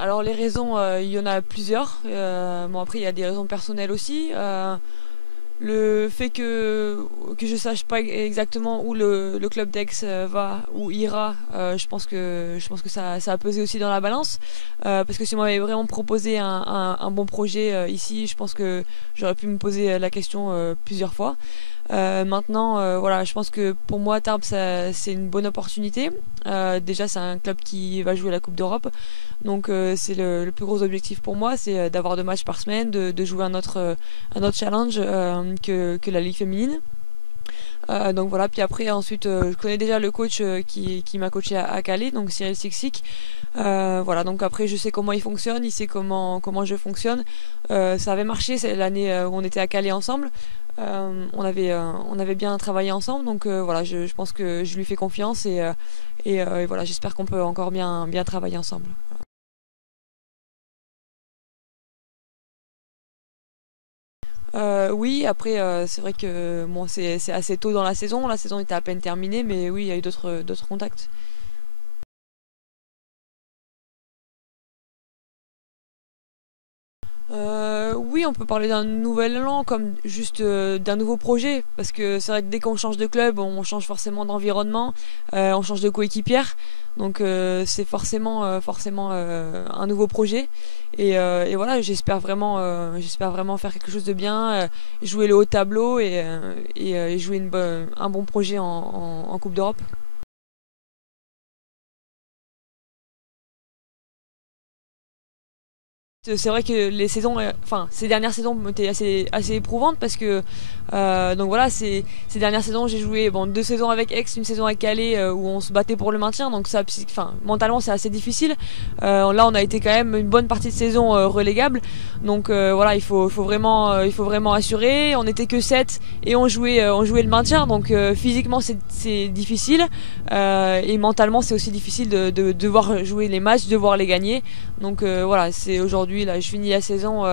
Alors les raisons, il y en a plusieurs. Bon après il y a des raisons personnelles aussi. Le fait que je sache pas exactement où le club d'Aix va ou ira, je pense que ça a pesé aussi dans la balance. Parce que si on m'avait vraiment proposé un bon projet ici, je pense que j'aurais pu me poser la question plusieurs fois. Maintenant, voilà, je pense que pour moi, Tarbes, c'est une bonne opportunité. Déjà, c'est un club qui va jouer la Coupe d'Europe. Donc, c'est le plus gros objectif pour moi, c'est d'avoir 2 matchs par semaine, de jouer un autre challenge que la Ligue féminine. Donc voilà, puis après, ensuite, je connais déjà le coach qui m'a coaché à Calais, donc Cyril Sixic. Voilà, donc après, je sais comment il fonctionne, il sait comment je fonctionne. Ça avait marché, c'est l'année où on était à Calais ensemble. On avait bien travaillé ensemble, donc voilà, je pense que je lui fais confiance et voilà, j'espère qu'on peut encore bien travailler ensemble. Oui, après, c'est vrai que bon, c'est assez tôt dans la saison. La saison était à peine terminée, mais oui, il y a eu d'autres contacts. Oui, on peut parler d'un nouvel élan, comme juste d'un nouveau projet, parce que c'est vrai que dès qu'on change de club, on change forcément d'environnement, on change de coéquipière, donc c'est forcément un nouveau projet. Et voilà, j'espère vraiment faire quelque chose de bien, jouer le haut de tableau et jouer un bon projet en Coupe d'Europe. C'est vrai que ces dernières saisons étaient assez éprouvantes parce que donc voilà, ces dernières saisons j'ai joué 2 saisons avec Aix, une saison avec Calais où on se battait pour le maintien, donc ça, mentalement c'est assez difficile. Là on a été quand même une bonne partie de saison relégable, donc voilà, il faut vraiment assurer. On n'était que 7 et on jouait le maintien, donc physiquement c'est difficile et mentalement c'est aussi difficile de devoir jouer les matchs, devoir les gagner. Donc voilà, c'est aujourd'hui là, je finis la saison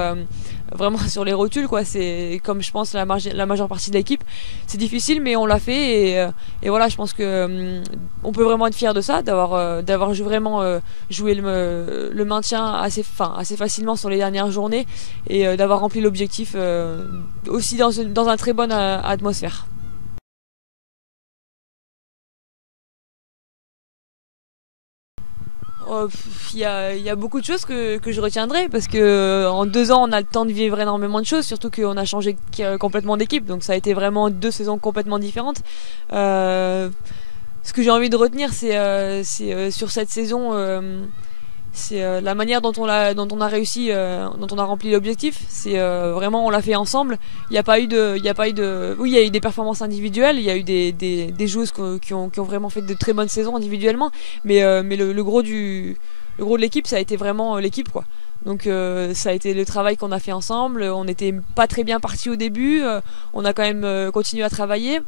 vraiment sur les rotules quoi. C'est comme je pense la majeure partie de l'équipe. C'est difficile, mais on l'a fait et voilà, je pense que on peut vraiment être fier de ça, d'avoir vraiment joué le maintien assez facilement sur les dernières journées et d'avoir rempli l'objectif aussi dans un très bonne atmosphère. Oh, il y a beaucoup de choses que je retiendrai parce que en 2 ans on a le temps de vivre énormément de choses, surtout qu'on a changé complètement d'équipe, donc ça a été vraiment 2 saisons complètement différentes. Euh, Ce que j'ai envie de retenir, c'est sur cette saison, c'est la manière dont on a réussi, dont on a rempli l'objectif. C'est vraiment on l'a fait ensemble. Oui, il y a eu des performances individuelles, il y a eu des joueuses qui ont vraiment fait de très bonnes saisons individuellement, mais le gros de l'équipe, ça a été vraiment l'équipe quoi. Donc ça a été le travail qu'on a fait ensemble. On n'était pas très bien parti au début, on a quand même continué à travailler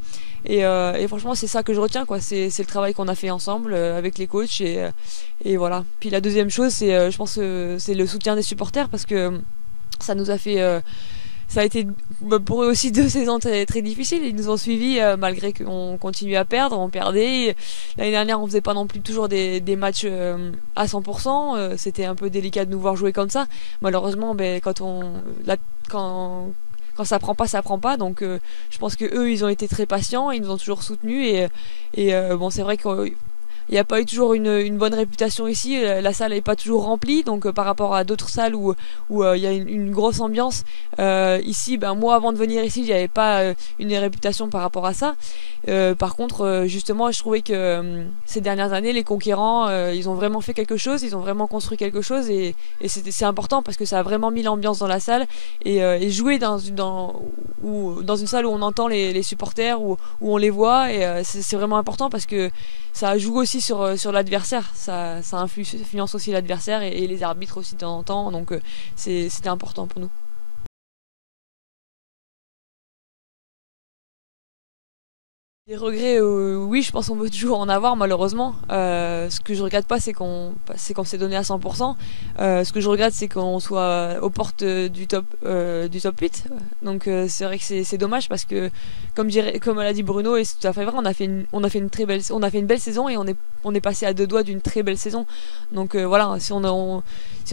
et franchement c'est ça que je retiens quoi. C'est le travail qu'on a fait ensemble avec les coachs et voilà. Puis la deuxième chose, je pense que c'est le soutien des supporters parce que ça nous a fait, ça a été pour eux aussi 2 saisons très, très difficiles. Ils nous ont suivis malgré qu'on continuait à perdre, on perdait. L'année dernière, on faisait pas non plus toujours des matchs à 100%. C'était un peu délicat de nous voir jouer comme ça. Malheureusement, ben, quand quand ça prend pas, ça prend pas. Donc, je pense que eux, ils ont été très patients, ils nous ont toujours soutenus et bon, c'est vrai que il n'y a pas eu toujours une bonne réputation ici. La salle n'est pas toujours remplie, donc par rapport à d'autres salles où il y a une grosse ambiance, ici, ben, moi avant de venir ici, j'avais pas une réputation par rapport à ça. Par contre, justement, je trouvais que ces dernières années, les conquérants, ils ont vraiment fait quelque chose, ils ont vraiment construit quelque chose et c'est important parce que ça a vraiment mis l'ambiance dans la salle et jouer dans une salle où on entend les supporters, où on les voit et c'est vraiment important parce que ça joue aussi sur l'adversaire, ça influence aussi l'adversaire et les arbitres aussi de temps en temps, donc c'était important pour nous. Des regrets, oui, je pense qu'on peut toujours en avoir malheureusement. Ce que je regrette pas, c'est qu'on s'est donné à 100%. Ce que je regrette, c'est qu'on soit aux portes du top 8. Donc c'est vrai que c'est dommage parce que, comme l'a dit Bruno, et c'est tout à fait vrai, on a fait une belle saison et on est passé à 2 doigts d'une très belle saison. Donc voilà, si on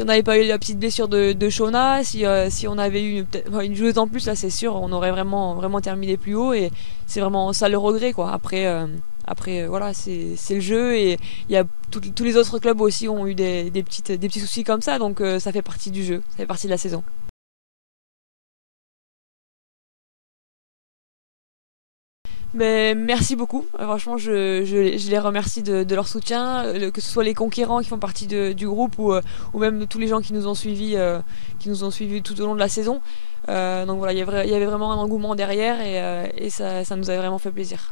n'avait pas eu la petite blessure de Shona, si on avait eu une joueuse en plus, là c'est sûr, on aurait vraiment terminé plus haut, et c'est vraiment ça le regret, quoi. Après, voilà, c'est le jeu, et il y a tous les autres clubs aussi ont eu des petits soucis comme ça, donc ça fait partie du jeu, ça fait partie de la saison. Mais merci beaucoup. Franchement, je les remercie de leur soutien, que ce soit les conquérants qui font partie du groupe, ou même tous les gens qui nous ont suivis tout au long de la saison. Donc voilà, il y avait vraiment un engouement derrière, et ça nous a vraiment fait plaisir.